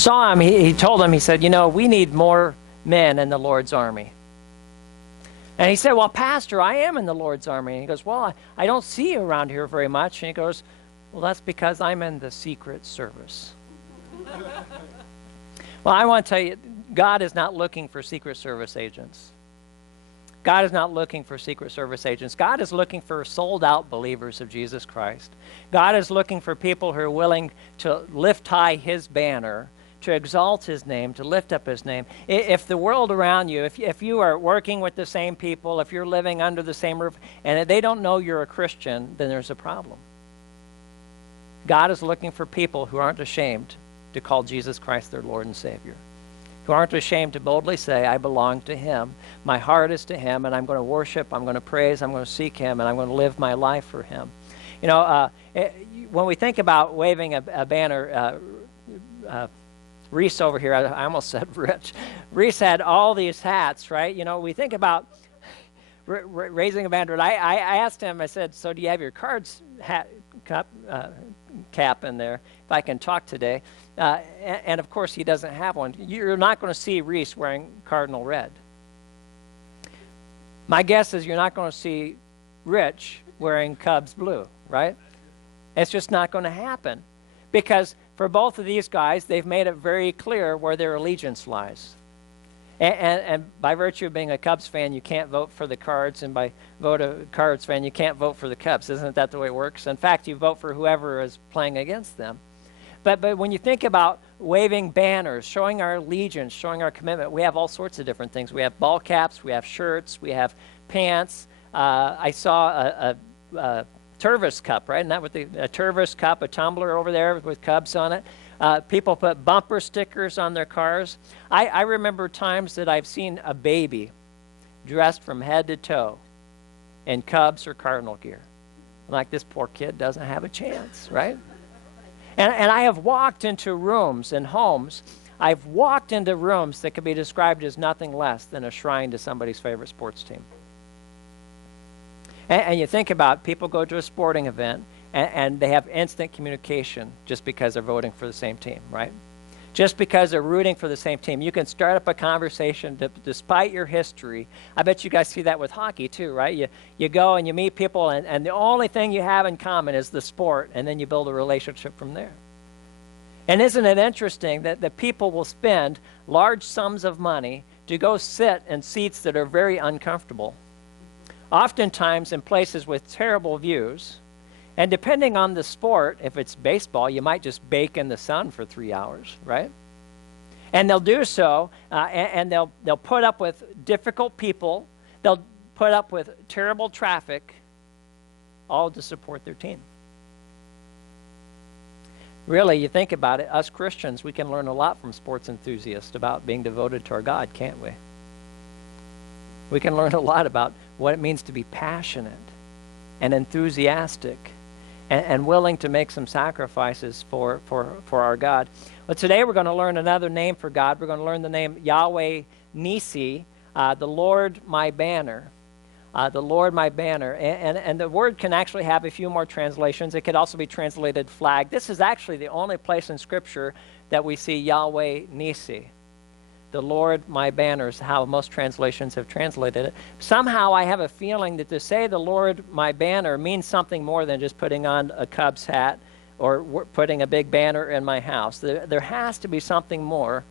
saw him, he told him, he said, we need more men in the Lord's army. And he said, well, Pastor, I am in the Lord's army. And he goes, well, I don't see you around here very much. And he goes, well, that's because I'm in the Secret Service. Well, I want to tell you, God is not looking for Secret Service agents. God is not looking for Secret Service agents. God is looking for sold-out believers of Jesus Christ. God is looking for people who are willing to lift high his banner, to exalt his name, to lift up his name. If the world around you, if you are working with the same people, if you're living under the same roof, and they don't know you're a Christian, then there's a problem. God is looking for people who aren't ashamed to call Jesus Christ their Lord and Savior, who aren't ashamed to boldly say, I belong to him, my heart is to him, and I'm going to worship, I'm going to praise, I'm going to seek him, and I'm going to live my life for him. When we think about waving a banner, Reese over here, I almost said Rich. Reese had all these hats, right? We think about raising a banner. And I asked him, I said, so do you have your cards cap in there, if I can talk today? And of course, he doesn't have one. You're not going to see Reese wearing cardinal red. My guess is you're not going to see Rich wearing Cubs blue, right? It's just not going to happen. Because for both of these guys, they've made it very clear where their allegiance lies. And by virtue of being a Cubs fan, you can't vote for the Cards, and by vote a Cards fan, you can't vote for the Cubs. Isn't that the way it works? In fact, you vote for whoever is playing against them. But when you think about waving banners, showing our allegiance, showing our commitment, we have all sorts of different things. We have ball caps, we have shirts, we have pants. I saw a Tervis cup, right? Isn't that what a Tervis cup, a tumbler over there with Cubs on it? People put bumper stickers on their cars. I remember times that I've seen a baby dressed from head to toe in Cubs or Cardinal gear. I'm like, this poor kid doesn't have a chance, right? And I have walked into rooms and homes. I've walked into rooms that could be described as nothing less than a shrine to somebody's favorite sports team. And you think about people go to a sporting event and they have instant communication just because they're voting for the same team, right? Just because they're rooting for the same team. You can start up a conversation despite your history. I bet you guys see that with hockey too, right? You go and you meet people and the only thing you have in common is the sport, and then you build a relationship from there. And isn't it interesting that people will spend large sums of money to go sit in seats that are very uncomfortable, oftentimes in places with terrible views. And depending on the sport, if it's baseball, you might just bake in the sun for 3 hours, right? And they'll do so, and they'll put up with difficult people. They'll put up with terrible traffic, all to support their team. Really, you think about it, us Christians, we can learn a lot from sports enthusiasts about being devoted to our God, can't we? We can learn a lot about what it means to be passionate and enthusiastic and willing to make some sacrifices for our God. Well, today we're going to learn another name for God. We're going to learn the name Yahweh Nissi, the Lord my banner. The Lord my banner. And the word can actually have a few more translations. It could also be translated flag. This is actually the only place in Scripture that we see Yahweh Nissi. The Lord my banner is how most translations have translated it. Somehow I have a feeling that to say the Lord my banner means something more than just putting on a Cubs hat or putting a big banner in my house. There has to be something more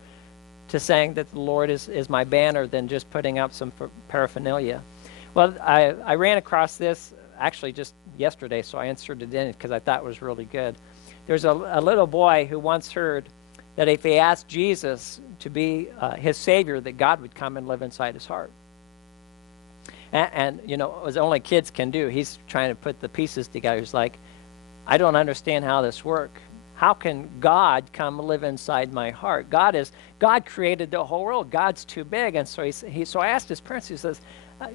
to saying that the Lord is my banner than just putting up some paraphernalia. Well, I ran across this actually just yesterday, so I inserted it in because I thought it was really good. There's a little boy who once heard that if he asked Jesus to be his Savior, that God would come and live inside his heart. And as only kids can do, he's trying to put the pieces together. He's like, I don't understand how this works. How can God come live inside my heart? God created the whole world. God's too big. And so so I asked his parents, he says,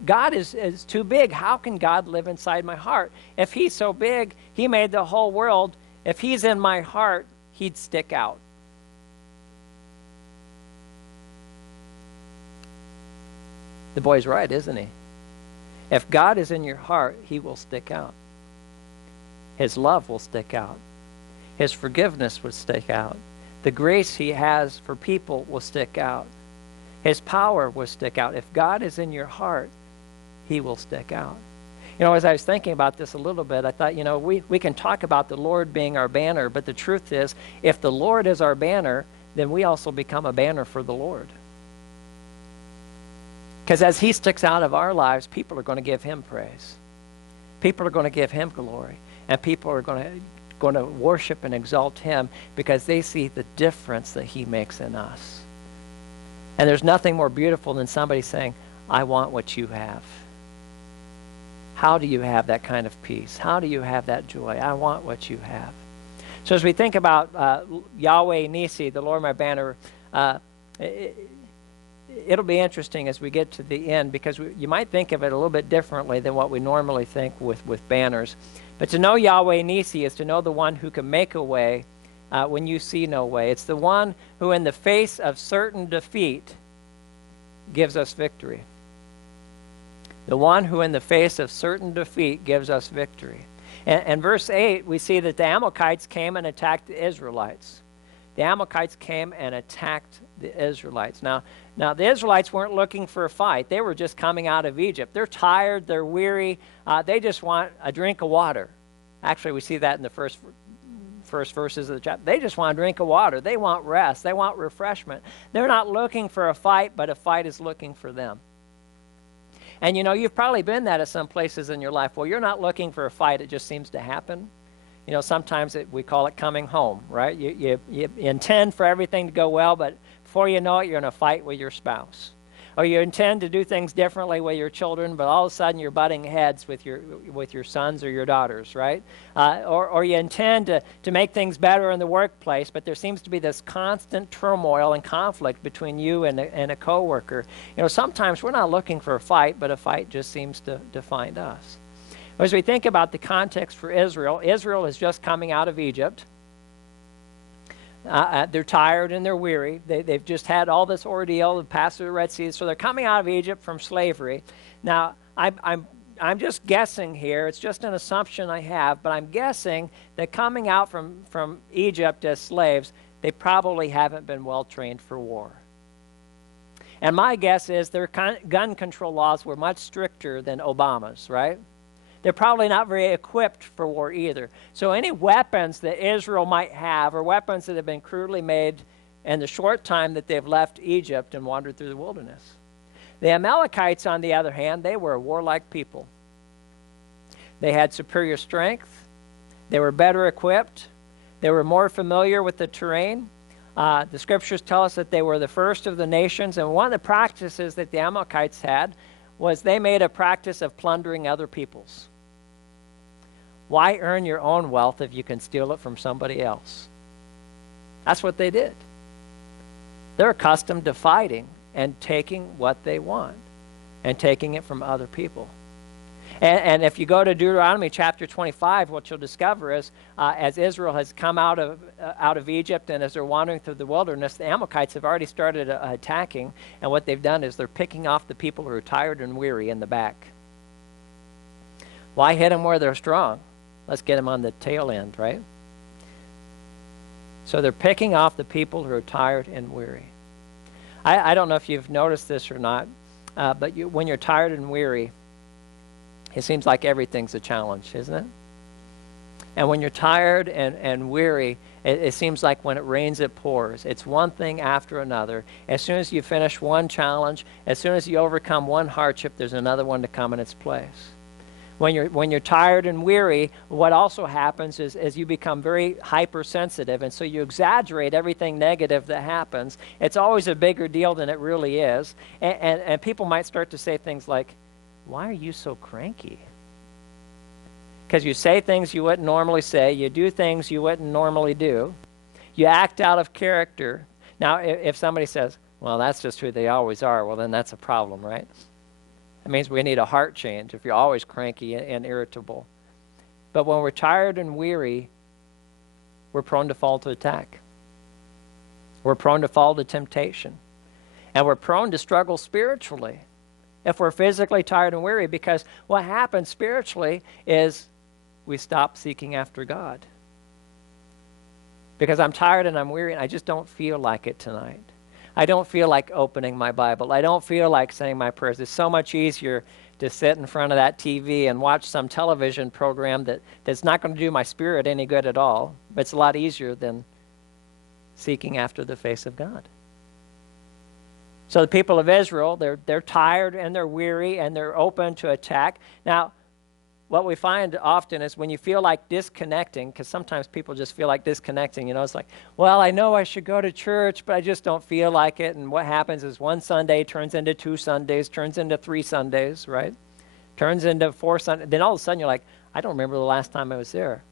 God is too big. How can God live inside my heart? If he's so big, he made the whole world. If he's in my heart, he'd stick out. The boy's right, isn't he? If God is in your heart, he will stick out. His love will stick out. His forgiveness will stick out. The grace he has for people will stick out. His power will stick out. If God is in your heart, he will stick out. You know, as I was thinking about this a little bit, I thought, you know, we can talk about the Lord being our banner, but the truth is, if the Lord is our banner, then we also become a banner for the Lord. Because as he sticks out of our lives, people are going to give him praise. People are going to give him glory. And people are going to worship and exalt him because they see the difference that he makes in us. And there's nothing more beautiful than somebody saying, I want what you have. How do you have that kind of peace? How do you have that joy? I want what you have. So as we think about Yahweh Nissi, the Lord my banner, it'll be interesting as we get to the end because you might think of it a little bit differently than what we normally think with banners. But to know Yahweh Nissi is to know the one who can make a way when you see no way. It's the one who in the face of certain defeat gives us victory. The one who in the face of certain defeat gives us victory. And verse 8, we see that the Amalekites came and attacked the Israelites. The Amalekites came and attacked the Israelites. Now the Israelites weren't looking for a fight. They were just coming out of Egypt. They're tired. They're weary. They just want a drink of water. Actually, we see that in the first verses of the chapter. They just want a drink of water. They want rest. They want refreshment. They're not looking for a fight, but a fight is looking for them. And, you know, you've probably been that at some places in your life. Well, you're not looking for a fight. It just seems to happen. You know, sometimes we call it coming home, right? You intend for everything to go well, but before you know it, you're in a fight with your spouse. Or you intend to do things differently with your children, but all of a sudden you're butting heads with your sons or your daughters, right? Or you intend to make things better in the workplace, but there seems to be this constant turmoil and conflict between you and a coworker. You know, sometimes we're not looking for a fight, but a fight just seems to find us. As we think about the context for Israel, Israel is just coming out of Egypt. They're tired and they're weary. They've just had all this ordeal, the pass through the Red Sea. So they're coming out of Egypt from slavery. Now, I'm just guessing here. It's just an assumption I have, but I'm guessing that coming out from Egypt as slaves, they probably haven't been well trained for war. And my guess is their gun control laws were much stricter than Obama's, right? They're probably not very equipped for war either. So any weapons that Israel might have, or weapons that have been crudely made in the short time that they've left Egypt and wandered through the wilderness. The Amalekites, on the other hand, they were a warlike people. They had superior strength. They were better equipped. They were more familiar with the terrain. The scriptures tell us that they were the first of the nations, and one of the practices that the Amalekites had was they made a practice of plundering other peoples. Why earn your own wealth if you can steal it from somebody else? That's what they did. They're accustomed to fighting and taking what they want and taking it from other people. And if you go to Deuteronomy chapter 25, what you'll discover is as Israel has come out of Egypt and as they're wandering through the wilderness, the Amalekites have already started attacking. And what they've done is they're picking off the people who are tired and weary in the back. Why hit them where they're strong? Let's get them on the tail end, right? So they're picking off the people who are tired and weary. I don't know if you've noticed this or not, but when you're tired and weary, it seems like everything's a challenge, isn't it? And when you're tired and weary, it seems like when it rains, it pours. It's one thing after another. As soon as you finish one challenge, as soon as you overcome one hardship, there's another one to come in its place. When you're tired and weary, what also happens is you become very hypersensitive, and so you exaggerate everything negative that happens. It's always a bigger deal than it really is. And people might start to say things like, why are you so cranky? Because you say things you wouldn't normally say. You do things you wouldn't normally do. You act out of character. Now, if somebody says, well, that's just who they always are, well, then that's a problem, right? That means we need a heart change if you're always cranky and irritable. But when we're tired and weary, we're prone to fall to attack. We're prone to fall to temptation. And we're prone to struggle spiritually if we're physically tired and weary, because what happens spiritually is we stop seeking after God. because I'm tired and I'm weary and I just don't feel like it tonight. I don't feel like opening my Bible. I don't feel like saying my prayers. It's so much easier to sit in front of that TV and watch some television program that's not going to do my spirit any good at all. But it's a lot easier than seeking after the face of God. So the people of Israel, they're tired and they're weary and they're open to attack. Now, what we find often is when you feel like disconnecting, because sometimes people just feel like disconnecting, it's like, well, I know I should go to church, but I just don't feel like it. And what happens is one Sunday turns into 2 Sundays, turns into 3 Sundays, right? Turns into 4 Sundays. Then all of a sudden you're like, I don't remember the last time I was there.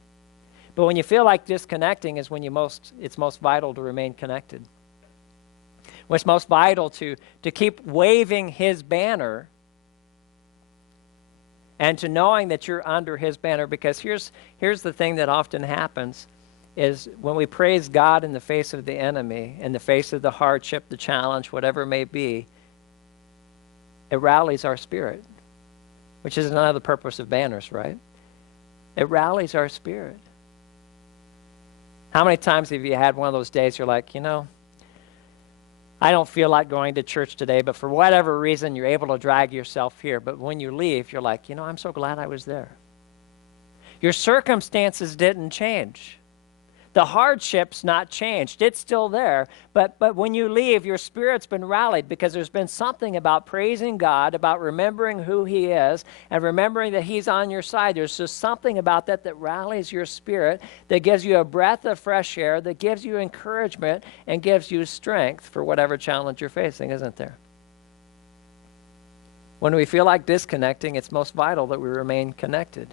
But when you feel like disconnecting is when it's most vital to remain connected. When it's most vital to keep waving his banner and to knowing that you're under his banner, because here's the thing that often happens is when we praise God in the face of the enemy, in the face of the hardship, the challenge, whatever it may be, it rallies our spirit, which is another purpose of banners, right? It rallies our spirit. How many times have you had one of those days you're like, I don't feel like going to church today, but for whatever reason, you're able to drag yourself here. But when you leave, you're like, I'm so glad I was there. Your circumstances didn't change. The hardship's not changed. It's still there. But when you leave, your spirit's been rallied because there's been something about praising God, about remembering who he is, and remembering that he's on your side. There's just something about that rallies your spirit, that gives you a breath of fresh air, that gives you encouragement and gives you strength for whatever challenge you're facing, isn't there? When we feel like disconnecting, it's most vital that we remain connected,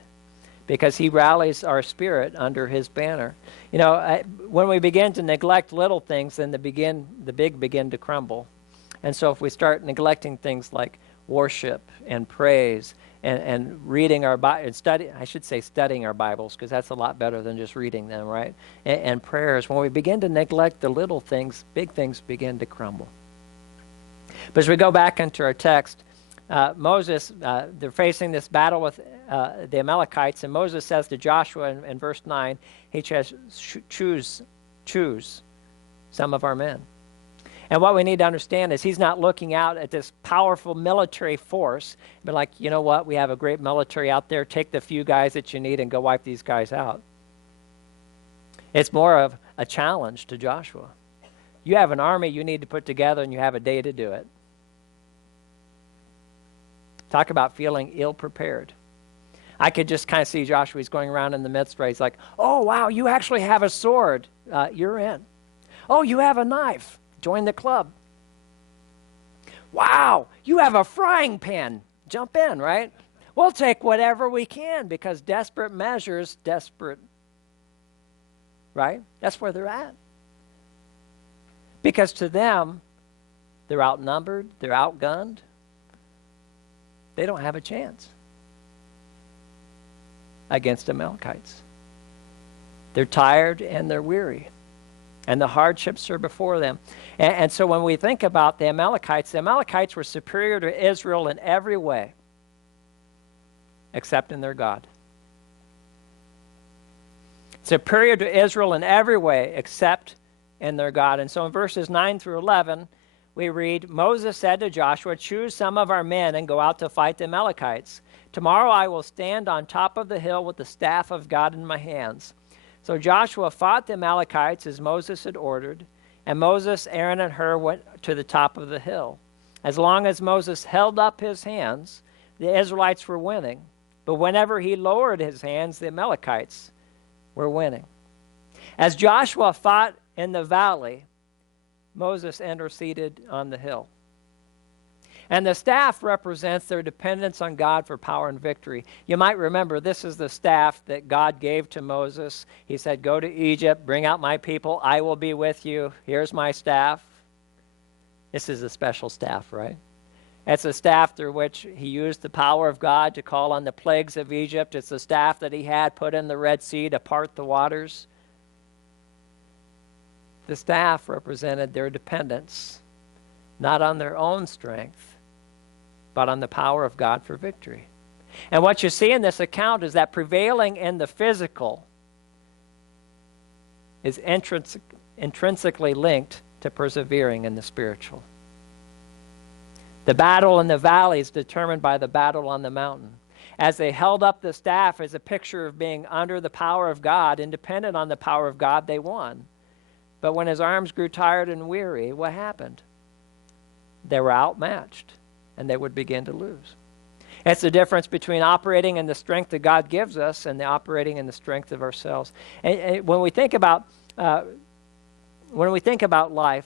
because he rallies our spirit under his banner. When we begin to neglect little things, then the big begin to crumble. And so if we start neglecting things like worship and praise and reading our Bible, studying our Bibles, because that's a lot better than just reading them, right? And prayers, when we begin to neglect the little things, big things begin to crumble. But as we go back into our text, Moses, they're facing this battle with the Amalekites, and Moses says to Joshua in verse 9, he says, choose some of our men. And what we need to understand is he's not looking out at this powerful military force, but like, you know what, we have a great military out there, take the few guys that you need and go wipe these guys out. It's more of a challenge to Joshua. You have an army you need to put together, and you have a day to do it. Talk about feeling ill-prepared. I could just kind of see Joshua. He's going around in the midst, right? He's like, oh, wow, you actually have a sword. You're in. Oh, you have a knife. Join the club. Wow, you have a frying pan. Jump in, right? We'll take whatever we can, because desperate measures, right? That's where they're at. Because to them, they're outnumbered, they're outgunned. They don't have a chance against Amalekites. They're tired and they're weary, and the hardships are before them. And so when we think about the Amalekites were superior to Israel in every way except in their God. Superior to Israel in every way except in their God. And so in verses 9 through 11, we read, Moses said to Joshua, choose some of our men and go out to fight the Amalekites. Tomorrow I will stand on top of the hill with the staff of God in my hands. So Joshua fought the Amalekites as Moses had ordered, and Moses, Aaron, and Hur went to the top of the hill. As long as Moses held up his hands, the Israelites were winning. But whenever he lowered his hands, the Amalekites were winning. As Joshua fought in the valley, Moses interceded on the hill. And the staff represents their dependence on God for power and victory. You might remember this is the staff that God gave to Moses. He said, go to Egypt, bring out my people, I will be with you. Here's my staff. This is a special staff, right? It's a staff through which he used the power of God to call on the plagues of Egypt. It's the staff that he had put in the Red Sea to part the waters. The staff represented their dependence, not on their own strength, but on the power of God for victory. And what you see in this account is that prevailing in the physical is intrinsically linked to persevering in the spiritual. The battle in the valley is determined by the battle on the mountain. As they held up the staff as a picture of being under the power of God, independent on the power of God, they won. But when his arms grew tired and weary, what happened? They were outmatched, and they would begin to lose. It's the difference between operating in the strength that God gives us and the operating in the strength of ourselves. And when we think about life,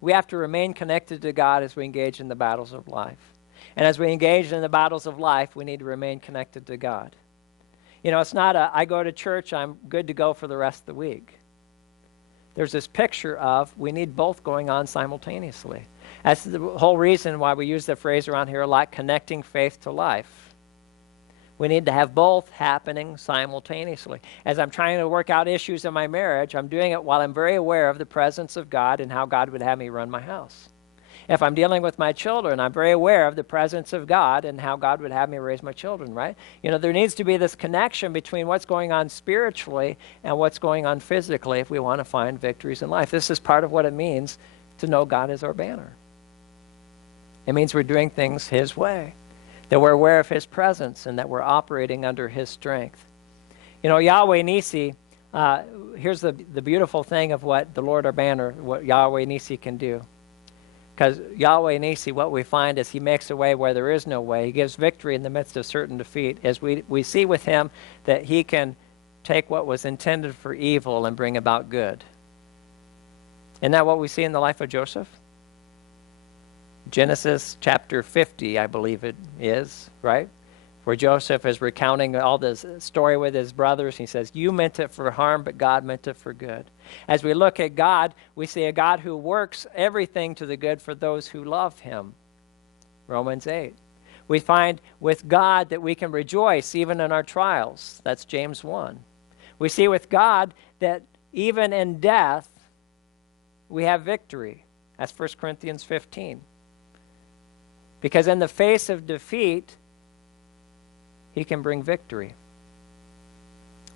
we have to remain connected to God as we engage in the battles of life. And as we engage in the battles of life, we need to remain connected to God. You know, it's not I go to church, I'm good to go for the rest of the week. There's this picture of we need both going on simultaneously. That's the whole reason why we use the phrase around here a lot, connecting faith to life. We need to have both happening simultaneously. As I'm trying to work out issues in my marriage, I'm doing it while I'm very aware of the presence of God and how God would have me run my house. If I'm dealing with my children, I'm very aware of the presence of God and how God would have me raise my children, right? You know, there needs to be this connection between what's going on spiritually and what's going on physically if we want to find victories in life. This is part of what it means to know God as our banner. It means we're doing things his way, that we're aware of his presence and that we're operating under his strength. You know, Yahweh Nissi, here's the beautiful thing of what the Lord our banner, what Yahweh Nissi can do. Because Yahweh Nissi, what we find is he makes a way where there is no way. He gives victory in the midst of certain defeat. As we see with him that he can take what was intended for evil and bring about good. Isn't that what we see in the life of Joseph? Genesis chapter 50, I believe it is, right? Where Joseph is recounting all this story with his brothers. He says, you meant it for harm, but God meant it for good. As we look at God, we see a God who works everything to the good for those who love him. Romans 8. We find with God that we can rejoice even in our trials. That's James 1. We see with God that even in death, we have victory. That's 1 Corinthians 15. Because in the face of defeat, he can bring victory.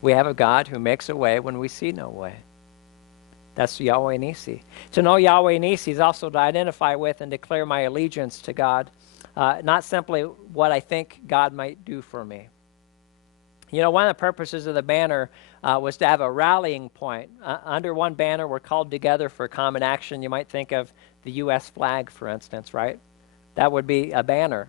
We have a God who makes a way when we see no way. That's Yahweh Nissi. To know Yahweh Nissi is also to identify with and declare my allegiance to God, not simply what I think God might do for me. You know, one of the purposes of the banner was to have a rallying point. Under one banner, we're called together for common action. You might think of the U.S. flag, for instance, right? That would be a banner.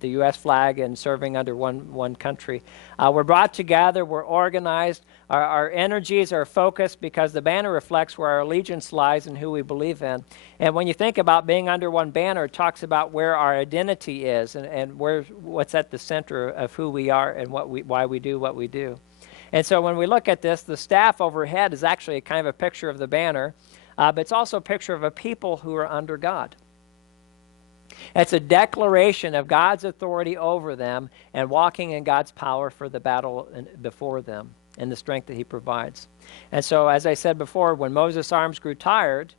The U.S. flag and serving under one country. We're brought together, we're organized, our energies are focused because the banner reflects where our allegiance lies and who we believe in. And when you think about being under one banner, it talks about where our identity is and what's at the center of who we are and why we do what we do. And so when we look at this, the staff overhead is actually a kind of a picture of the banner, but it's also a picture of a people who are under God. It's a declaration of God's authority over them and walking in God's power for the battle before them and the strength that he provides. And so, as I said before, when Moses' arms grew tired,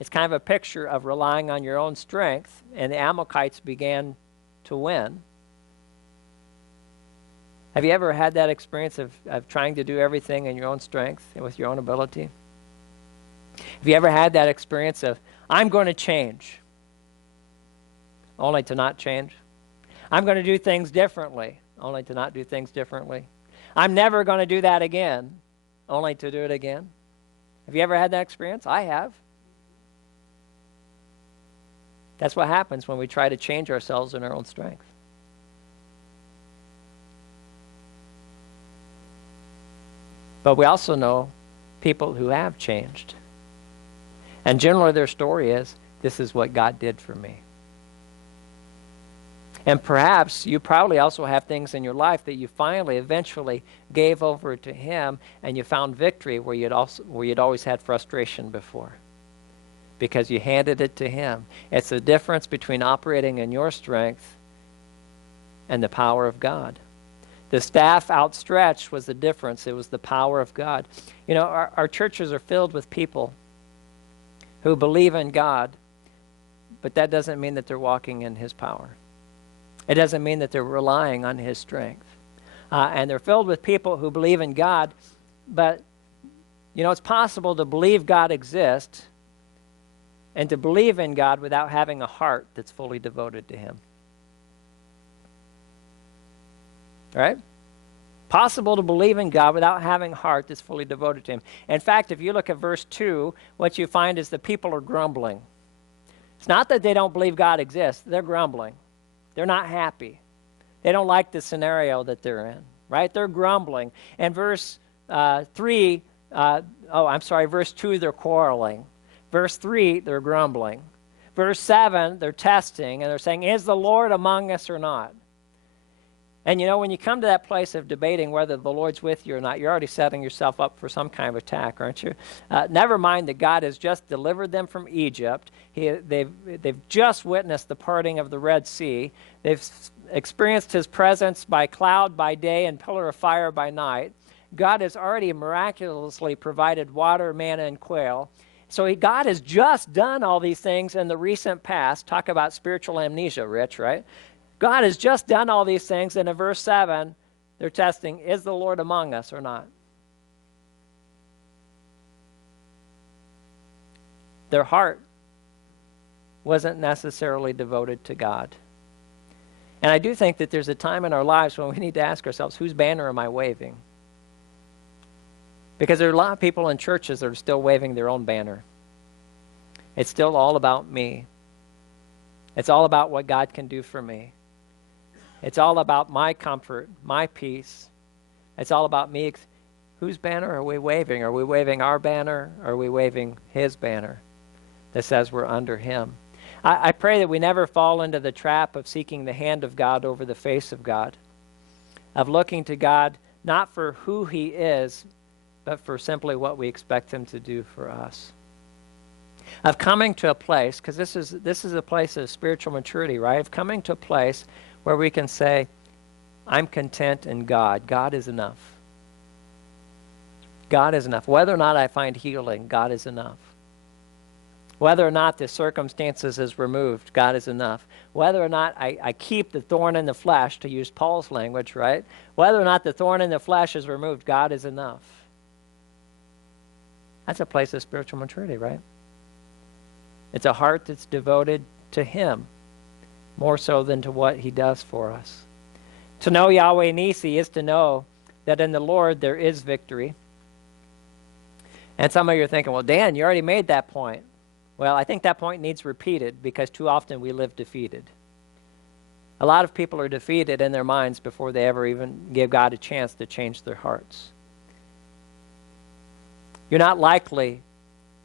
it's kind of a picture of relying on your own strength, and the Amalekites began to win. Have you ever had that experience of trying to do everything in your own strength and with your own ability? Have you ever had that experience of, I'm going to change, only to not change? I'm going to do things differently, only to not do things differently. I'm never going to do that again, only to do it again. Have you ever had that experience? I have. That's what happens when we try to change ourselves in our own strength. But we also know people who have changed. And generally their story is, this is what God did for me. And perhaps you probably also have things in your life that you finally, eventually gave over to him, and you found victory where you'd always had frustration before, because you handed it to him. It's the difference between operating in your strength and the power of God. The staff outstretched was the difference. It was the power of God. You know, our churches are filled with people who believe in God, but that doesn't mean that they're walking in his power. It doesn't mean that they're relying on his strength. And they're filled with people who believe in God, but You know, it's possible to believe God exists and to believe in God without having a heart that's fully devoted to him. All right? Possible to believe in God without having a heart that's fully devoted to him. In fact, if you look at verse 2, what you find is the people are grumbling. It's not that they don't believe God exists. They're grumbling. They're not happy. They don't like the scenario that they're in, right? They're grumbling. And verse 2, they're quarreling. Verse 3, they're grumbling. Verse 7, they're testing, and they're saying, is the Lord among us or not? And you know, when you come to that place of debating whether the Lord's with you or not, you're already setting yourself up for some kind of attack, aren't you? Never mind that God has just delivered them from Egypt. They've just witnessed the parting of the Red Sea. They've experienced his presence by cloud by day and pillar of fire by night. God has already miraculously provided water, manna, and quail. So God has just done all these things in the recent past. Talk about spiritual amnesia, Rich, right? God has just done all these things, and in verse 7, they're testing, is the Lord among us or not? Their heart wasn't necessarily devoted to God. And I do think that there's a time in our lives when we need to ask ourselves, whose banner am I waving? Because there are a lot of people in churches that are still waving their own banner. It's still all about me. It's all about what God can do for me. It's all about my comfort, my peace. It's all about me. Whose banner are we waving? Are we waving our banner, or are we waving his banner that says we're under him? I pray that we never fall into the trap of seeking the hand of God over the face of God, of looking to God not for who he is, but for simply what we expect him to do for us. Of coming to a place, because this is a place of spiritual maturity, right? Of coming to a place where we can say, I'm content in God. God is enough. God is enough. Whether or not I find healing, God is enough. Whether or not the circumstances is removed, God is enough. Whether or not I keep the thorn in the flesh, to use Paul's language, right? Whether or not the thorn in the flesh is removed, God is enough. That's a place of spiritual maturity, right? It's a heart that's devoted to him, more so than to what he does for us. To know Yahweh Nissi is to know that in the Lord there is victory. And some of you are thinking, well, Dan, you already made that point. Well, I think that point needs repeated because too often we live defeated. A lot of people are defeated in their minds before they ever even give God a chance to change their hearts. You're not likely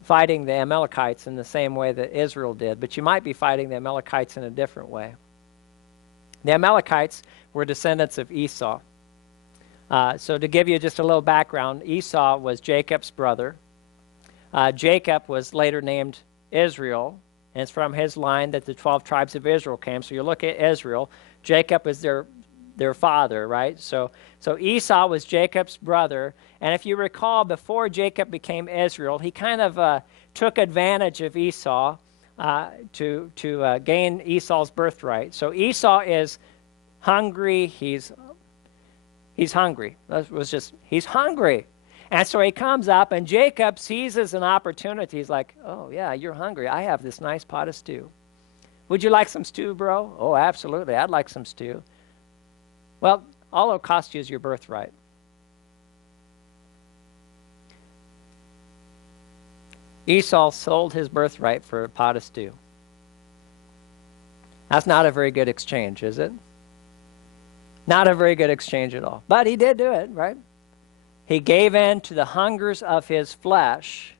fighting the Amalekites in the same way that Israel did, but you might be fighting the Amalekites in a different way. The Amalekites were descendants of Esau. So to give you just a little background, Esau was Jacob's brother. Jacob was later named Israel, and it's from his line that the 12 tribes of Israel came. So you look at Israel, Jacob is their father, right? So Esau was Jacob's brother, and if you recall, before Jacob became Israel, he kind of took advantage of Esau to gain Esau's birthright. So Esau is hungry. He's hungry. He's hungry. And so he comes up, and Jacob seizes an opportunity. He's like, oh, yeah, you're hungry. I have this nice pot of stew. Would you like some stew, bro? Oh, absolutely. I'd like some stew. Well, all it'll cost you is your birthright. Esau sold his birthright for a pot of stew. That's not a very good exchange, is it? Not a very good exchange at all. But he did do it, right? He gave in to the hungers of his flesh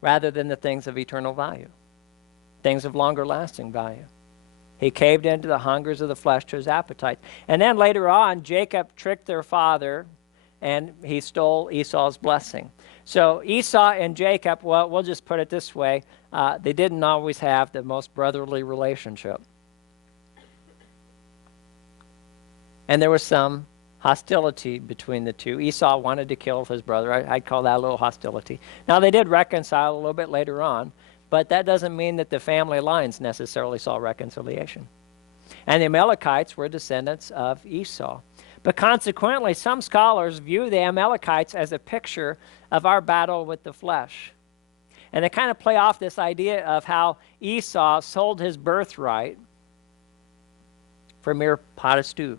rather than the things of eternal value, things of longer lasting value. He caved into the hungers of the flesh to his appetite. And then later on, Jacob tricked their father, and he stole Esau's blessing. So Esau and Jacob, well, we'll just put it this way, they didn't always have the most brotherly relationship. And there was some hostility between the two. Esau wanted to kill his brother. I'd call that a little hostility. Now, they did reconcile a little bit later on, but that doesn't mean that the family lines necessarily saw reconciliation. And the Amalekites were descendants of Esau. But consequently, some scholars view the Amalekites as a picture of our battle with the flesh. And they kind of play off this idea of how Esau sold his birthright for a mere pot of stew.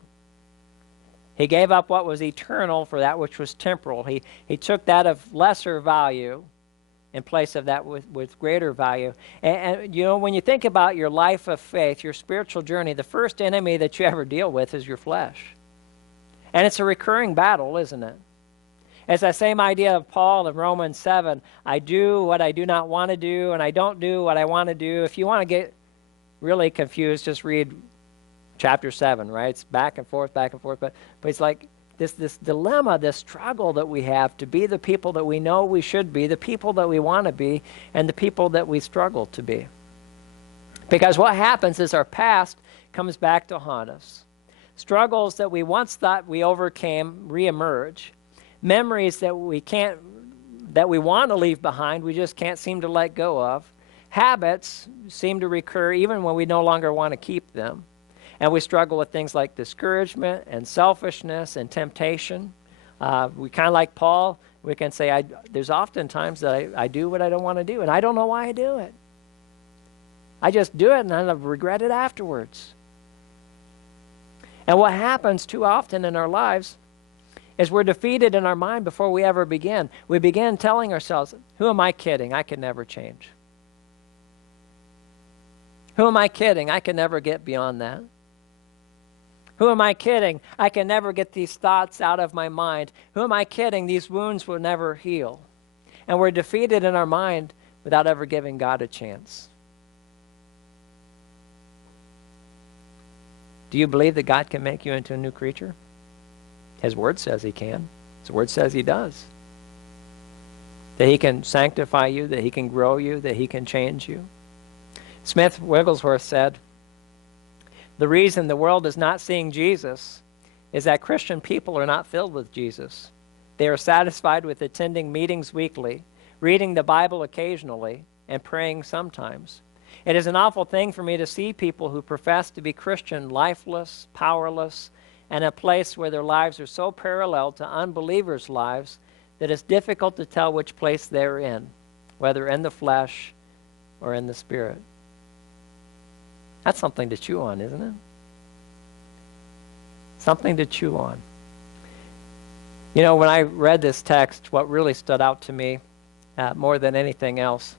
He gave up what was eternal for that which was temporal. He took that of lesser value in place of that with greater value. And you know, when you think about your life of faith, your spiritual journey, the first enemy that you ever deal with is your flesh. And it's a recurring battle, isn't it? It's that same idea of Paul in Romans 7. I do what I do not want to do, and I don't do what I want to do. If you want to get really confused, just read chapter 7, right? It's back and forth. But it's like this dilemma, this struggle that we have to be the people that we know we should be, the people that we want to be, and the people that we struggle to be. Because what happens is our past comes back to haunt us. Struggles that we once thought we overcame reemerge. Memories that we want to leave behind, we just can't seem to let go of. Habits seem to recur even when we no longer want to keep them. And we struggle with things like discouragement and selfishness and temptation. We kind of like Paul, we can say, there's often times that I do what I don't want to do, and I don't know why I do it. I just do it, and I regret it afterwards. And what happens too often in our lives is we're defeated in our mind before we ever begin. We begin telling ourselves, who am I kidding? I can never change. Who am I kidding? I can never get beyond that. Who am I kidding? I can never get these thoughts out of my mind. Who am I kidding? These wounds will never heal. And we're defeated in our mind without ever giving God a chance. Do you believe that God can make you into a new creature? His word says he can. His word says he does. That he can sanctify you, that he can grow you, that he can change you. Smith Wigglesworth said, the reason the world is not seeing Jesus is that Christian people are not filled with Jesus. They are satisfied with attending meetings weekly, reading the Bible occasionally, and praying sometimes. It is an awful thing for me to see people who profess to be Christian lifeless, powerless, and a place where their lives are so parallel to unbelievers' lives that it's difficult to tell which place they're in, whether in the flesh or in the spirit. That's something to chew on, isn't it? Something to chew on. You know, when I read this text, what really stood out to me more than anything else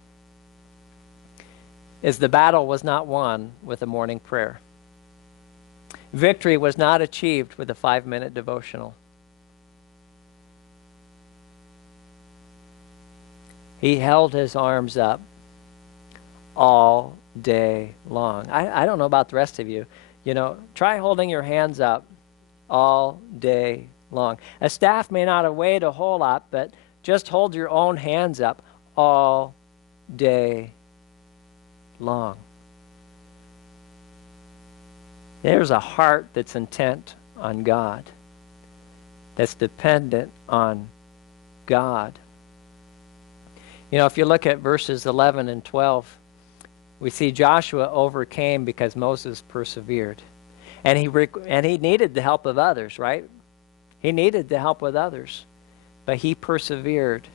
is the battle was not won with a morning prayer. Victory was not achieved with a 5-minute devotional. He held his arms up all day long. I don't know about the rest of you. You know, try holding your hands up all day long. A staff may not have weighed a whole lot, but just hold your own hands up all day long. There's a heart that's intent on God, that's dependent on God. You know, if you look at verses 11 and 12, we see Joshua overcame because Moses persevered. And he needed the help of others, right? He needed the help with others. But he persevered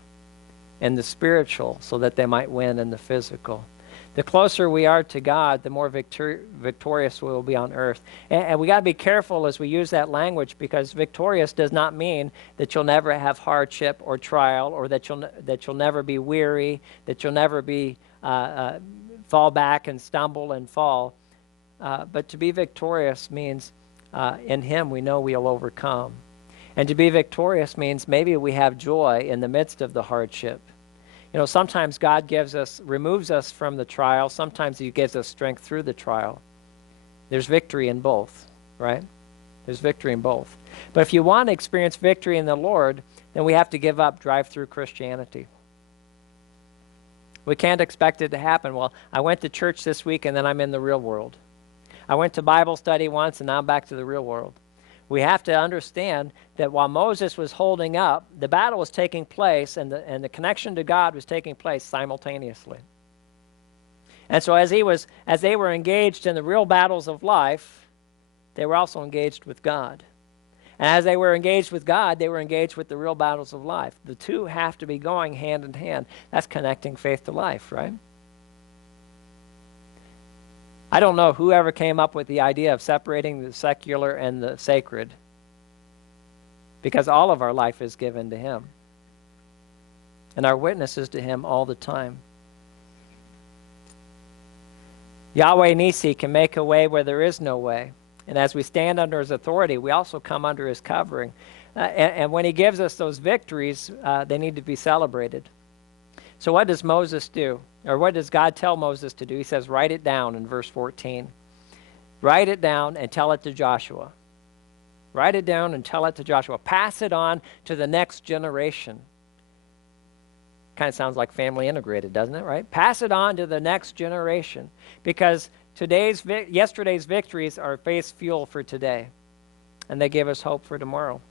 in the spiritual so that they might win in the physical. The closer we are to God, the more victorious we will be on earth. And we got to be careful as we use that language, because victorious does not mean that you'll never have hardship or trial, or that you'll never be weary, that you'll never be fall back and stumble and fall. But to be victorious means in him we know we'll overcome. And to be victorious means maybe we have joy in the midst of the hardship. You know, sometimes God removes us from the trial. Sometimes he gives us strength through the trial. There's victory in both, right? There's victory in both. But if you want to experience victory in the Lord, then we have to give up drive-through Christianity. We can't expect it to happen. Well, I went to church this week and then I'm in the real world. I went to Bible study once and now I'm back to the real world. We have to understand that while Moses was holding up, the battle was taking place and the connection to God was taking place simultaneously. And so as they were engaged in the real battles of life, they were also engaged with God. And as they were engaged with God, they were engaged with the real battles of life. The two have to be going hand in hand. That's connecting faith to life, right? I don't know whoever came up with the idea of separating the secular and the sacred, because all of our life is given to him. And our witness is to him all the time. Yahweh Nissi can make a way where there is no way. And as we stand under his authority, we also come under his covering. And when he gives us those victories, they need to be celebrated. So what does Moses do? Or what does God tell Moses to do? He says, write it down in verse 14. Write it down and tell it to Joshua. Write it down and tell it to Joshua. Pass it on to the next generation. Kind of sounds like family integrated, doesn't it, right? Pass it on to the next generation, because yesterday's victories are faith fuel for today, and they give us hope for tomorrow.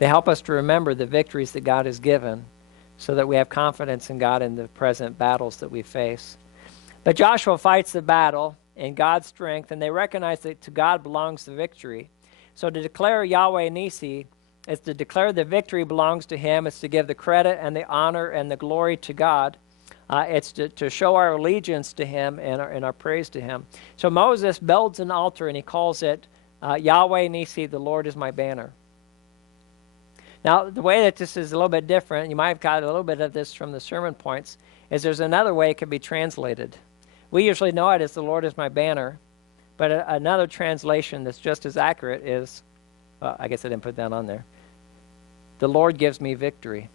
They help us to remember the victories that God has given, so that we have confidence in God in the present battles that we face. But Joshua fights the battle in God's strength, and they recognize that to God belongs the victory. So to declare Yahweh Nissi is to declare the victory belongs to him. It's to give the credit and the honor and the glory to God. It's to show our allegiance to him and our praise to him. So Moses builds an altar, and he calls it Yahweh Nissi, the Lord is my banner. Now, the way that this is a little bit different, you might have got a little bit of this from the sermon points, is there's another way it could be translated. We usually know it as the Lord is my banner, but another translation that's just as accurate is, I guess I didn't put that on there, the Lord gives me victory.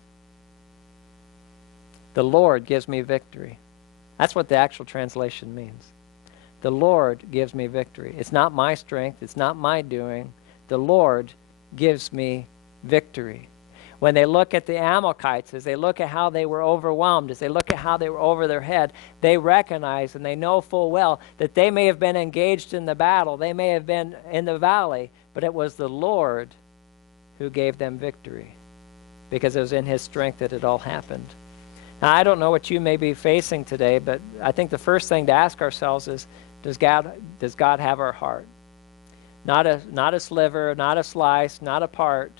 The Lord gives me victory. That's what the actual translation means. The Lord gives me victory. It's not my strength. It's not my doing. The Lord gives me victory. When they look at the Amalekites, as they look at how they were overwhelmed, as they look at how they were over their head, they recognize and they know full well that they may have been engaged in the battle, they may have been in the valley, but it was the Lord who gave them victory, because it was in his strength that it all happened. Now, I don't know what you may be facing today, but I think the first thing to ask ourselves is, does God have our heart? Not a sliver, not a slice, not a part,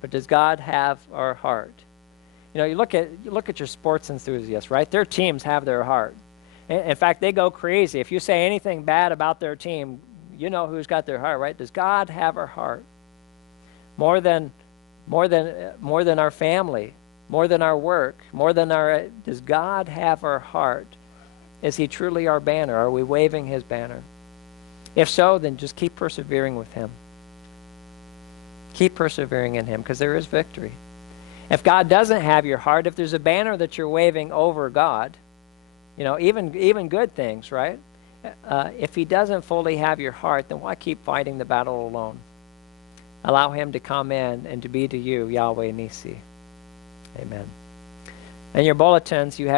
but does God have our heart? You know, you look at your sports enthusiasts, right? Their teams have their heart. In fact, they go crazy. If you say anything bad about their team, you know who's got their heart, right? Does God have our heart? More than our family, more than our work, does God have our heart? Is he truly our banner? Are we waving his banner? If so, then just keep persevering with him. Keep persevering in him, because there is victory. If God doesn't have your heart, if there's a banner that you're waving over God, you know, even good things, right? If he doesn't fully have your heart, then why keep fighting the battle alone? Allow him to come in and to be to you, Yahweh Nissi. Amen. In your bulletins, you have